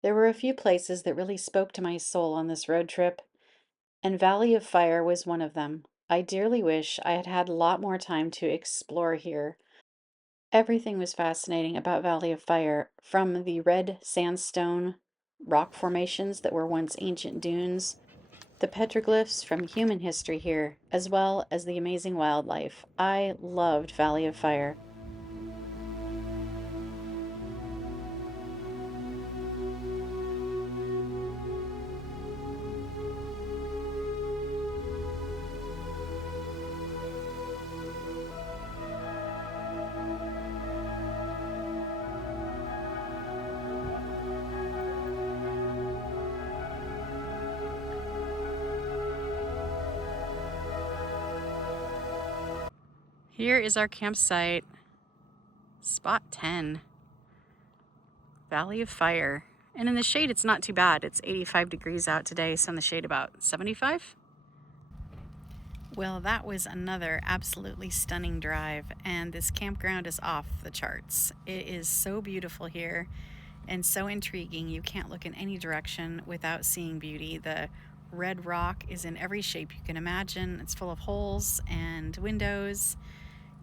There were a few places that really spoke to my soul on this road trip, and Valley of Fire was one of them. I dearly wish I had had a lot more time to explore here. Everything was fascinating about Valley of Fire, from the red sandstone rock formations that were once ancient dunes, the petroglyphs from human history here, as well as the amazing wildlife. I loved Valley of Fire. Here is our campsite, spot 10, Valley of Fire. And in the shade, it's not too bad. It's 85 degrees out today, so in the shade about 75. Well, that was another absolutely stunning drive, and this campground is off the charts. It is so beautiful here and so intriguing. You can't look in any direction without seeing beauty. The red rock is in every shape you can imagine. It's full of holes and windows,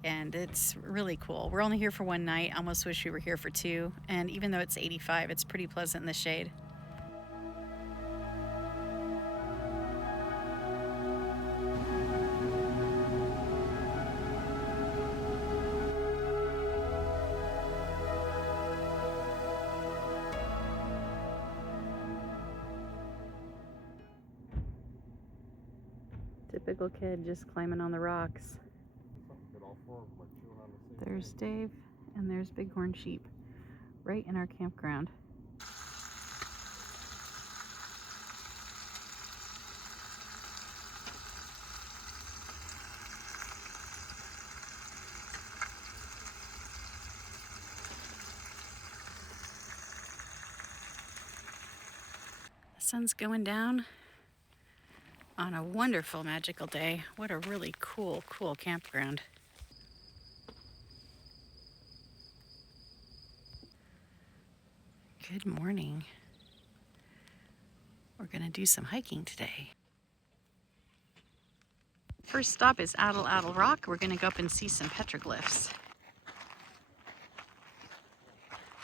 and it's really cool. We're only here for one night. I almost wish we were here for two, and even though it's 85, it's pretty pleasant in the shade. Typical kid just climbing on the rocks. There's Dave, and there's bighorn sheep right in our campground. The sun's going down on a wonderful, magical day. What a really cool campground. Good morning. We're gonna do some hiking today. First stop is Addle Rock. We're gonna go up and see some petroglyphs.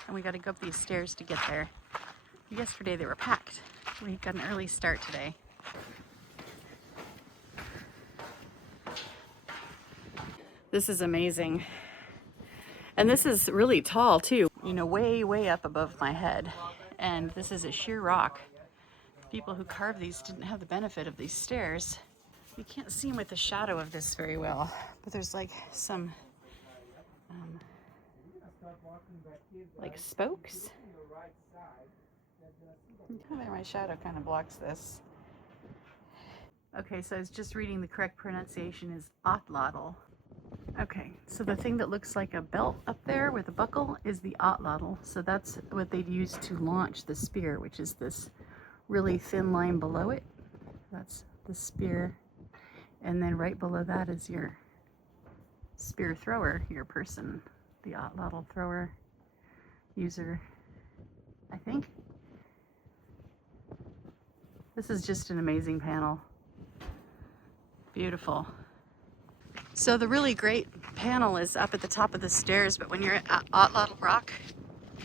And we gotta go up these stairs to get there. Yesterday they were packed. We got an early start today. This is amazing. And this is really tall too, you know, way up above my head. And this is a sheer rock. People who carved these didn't have the benefit of these stairs. You can't see them with the shadow of this very well, but there's like some like spokes. Oh, there, my shadow kind of blocks this. Okay, so I was just reading, the correct pronunciation is Otlotl. Okay, so the thing that looks like a belt up there with a buckle is the Otlotl. So that's what they'd use to launch the spear, which is this really thin line below it. That's the spear. And then right below that is your spear thrower, your person, the Otlotl thrower, user, I think. This is just an amazing panel. Beautiful. So the really great panel is up at the top of the stairs, but when you're at Otlotl Rock,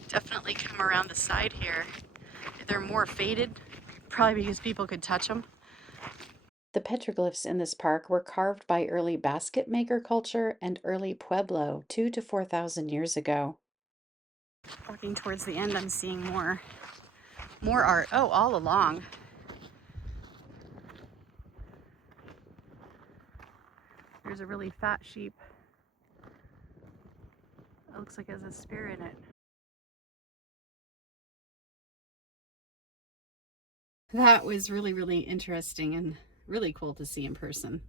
definitely come around the side here. They're more faded, probably because people could touch them. The petroglyphs in this park were carved by early basket maker culture and early Pueblo 2,000 to 4,000 years ago. Walking towards the end, I'm seeing more art. Oh, all along. There's a really fat sheep. It looks like it has a spear in it. That was really interesting and really cool to see in person.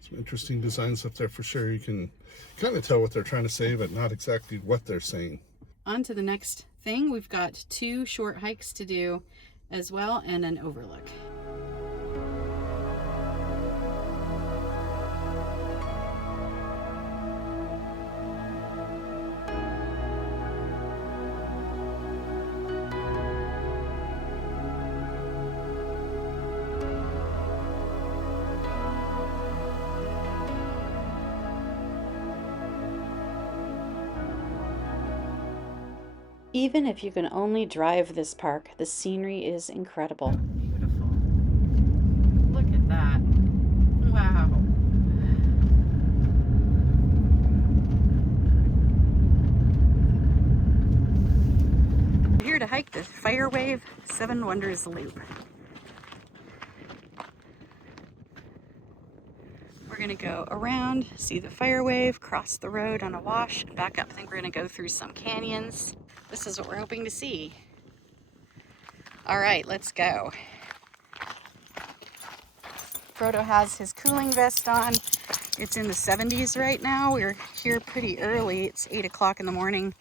Some interesting designs up there for sure. You can kind of tell what they're trying to say, but not exactly what they're saying. On to the next thing. We've got 2 short hikes to do as well, and an overlook. Even if you can only drive this park, the scenery is incredible. Beautiful. Look at that. Wow. We're here to hike the Firewave Seven Wonders Loop. We're gonna go around, see the Firewave, cross the road on a wash, and back up. I think we're gonna go through some canyons. This is what we're hoping to see. All right, let's go. Frodo has his cooling vest on. It's in the 70s right now. We're here pretty early. It's 8 o'clock in the morning.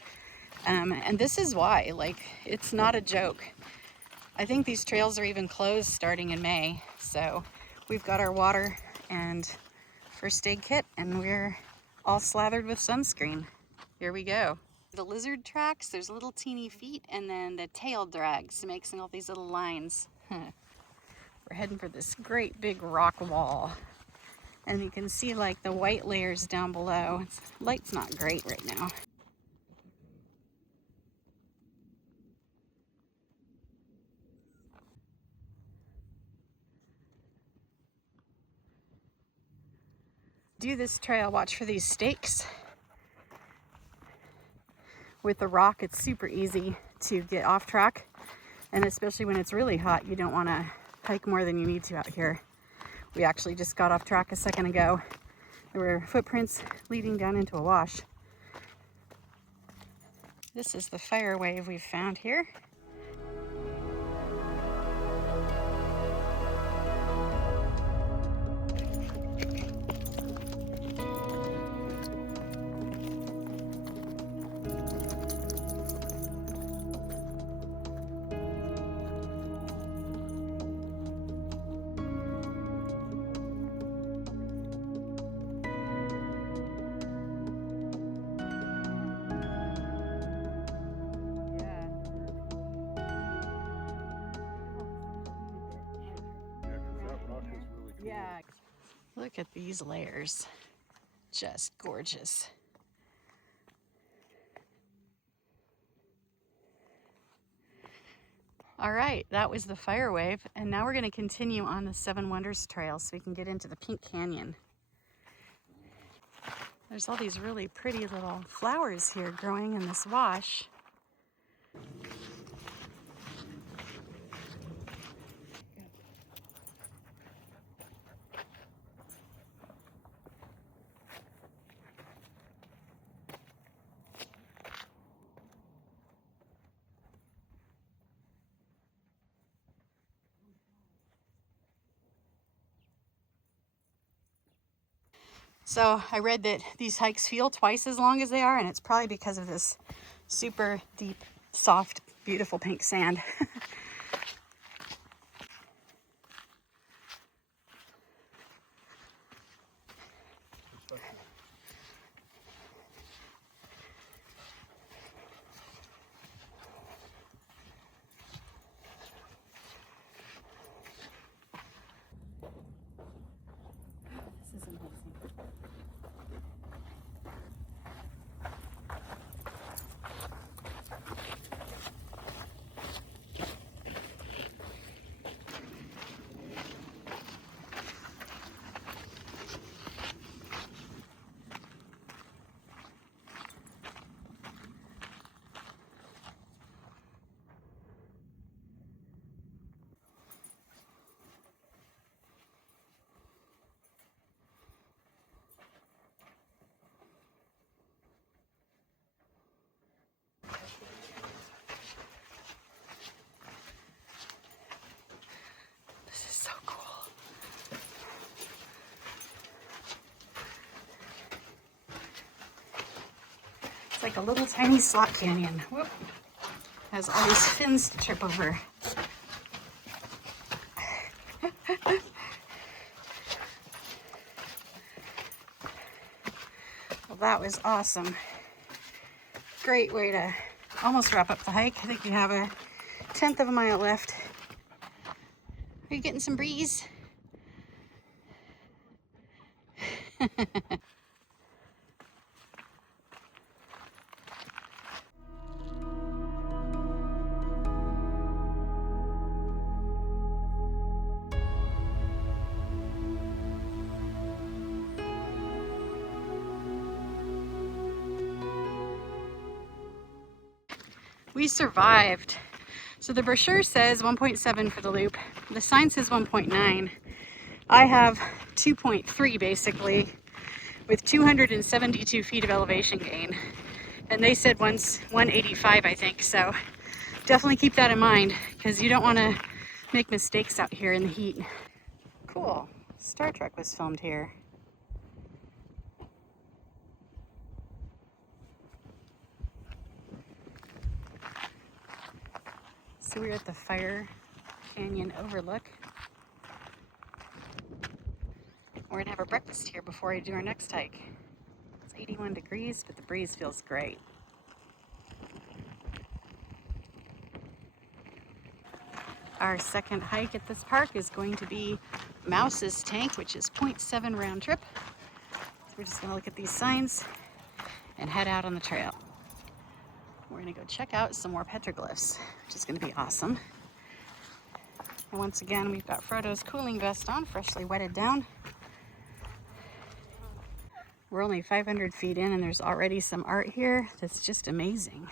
And this is why, like, it's not a joke. I think these trails are even closed starting in May. So we've got our water and first aid kit, and we're all slathered with sunscreen. Here we go. The lizard tracks, there's little teeny feet, and then the tail drags, making all these little lines. We're heading for this great big rock wall. And you can see like the white layers down below. Light's not great right now. Do this trail, watch for these stakes. With the rock, it's super easy to get off track. And especially when it's really hot, you don't want to hike more than you need to out here. We actually just got off track a second ago. There were footprints leading down into a wash. This is the Firewave we've found here. Yeah. Look at these layers. Just gorgeous. All right, that was the Firewave, and now we're going to continue on the Seven Wonders Trail so we can get into the Pink Canyon. There's all these really pretty little flowers here growing in this wash. So I read that these hikes feel twice as long as they are, and it's probably because of this super deep, soft, beautiful pink sand. This is amazing. This is so cool. It's like a little tiny slot canyon. Whoop. Has all these fins to trip over. Well, that was awesome. Great way to almost wrap up the hike. I think we have a 1/10 of a mile left. Are you getting some breeze? We survived. So the brochure says 1.7 for the loop. The sign says 1.9. I have 2.3 basically, with 272 feet of elevation gain. And they said once 185, I think. So definitely keep that in mind, because you don't want to make mistakes out here in the heat. Cool. Star Trek was filmed here. So we're at the Fire Canyon Overlook. We're gonna have our breakfast here before I do our next hike. It's 81 degrees, but the breeze feels great. Our second hike at this park is going to be Mouse's Tank, which is 0.7 round trip. So we're just gonna look at these signs and head out on the trail. We're gonna go check out some more petroglyphs, which is gonna be awesome. And once again, we've got Frodo's cooling vest on, freshly wetted down. We're only 500 feet in and there's already some art here that's just amazing.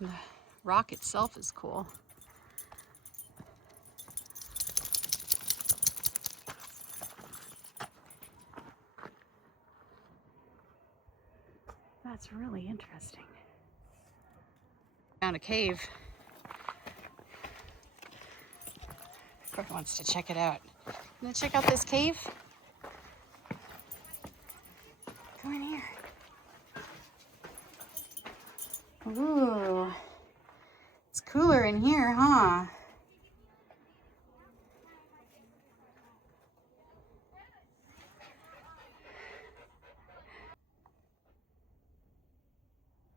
And the rock itself is cool. That's really interesting. Found a cave. Frodo wants to check it out. Gonna check out this cave? Go in here. Ooh. It's cooler in here, huh?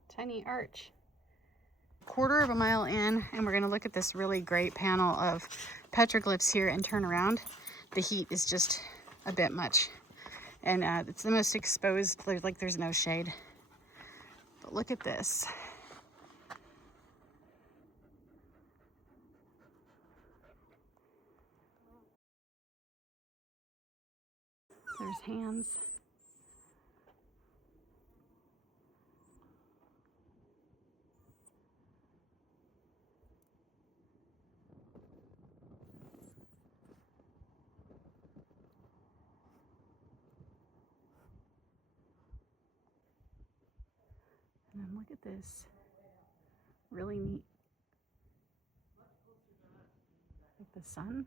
Tiny arch. Quarter of a mile in, and we're gonna look at this really great panel of petroglyphs here and turn around. The heat is just a bit much. And it's the most exposed, there's no shade. But look at this. There's hands. And then look at this. Really neat. Like the sun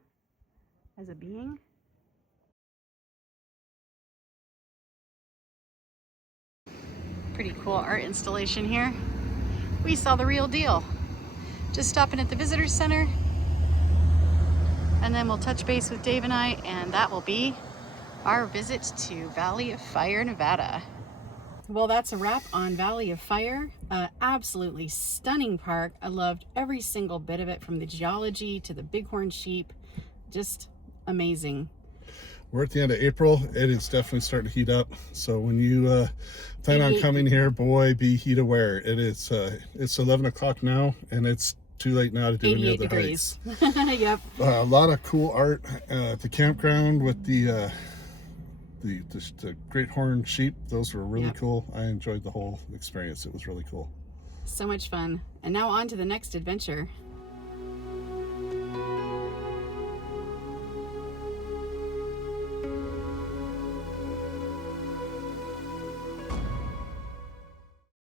as a being. Pretty cool art installation here. We saw the real deal. Just stopping at the visitor center, and then we'll touch base with Dave and I, and that will be our visit to Valley of Fire, Nevada. Well, that's a wrap on Valley of Fire. Absolutely stunning park. I loved every single bit of it, from the geology to the bighorn sheep. Just amazing. We're at the end of April. It is definitely starting to heat up. So when you plan on coming here, boy, be heat aware. It is it's 11 o'clock now, and it's too late now to do any other degrees. hikes. Yep. A lot of cool art at the campground with the great horned sheep. Those were really cool. I enjoyed the whole experience. It was really cool. So much fun. And now on to the next adventure.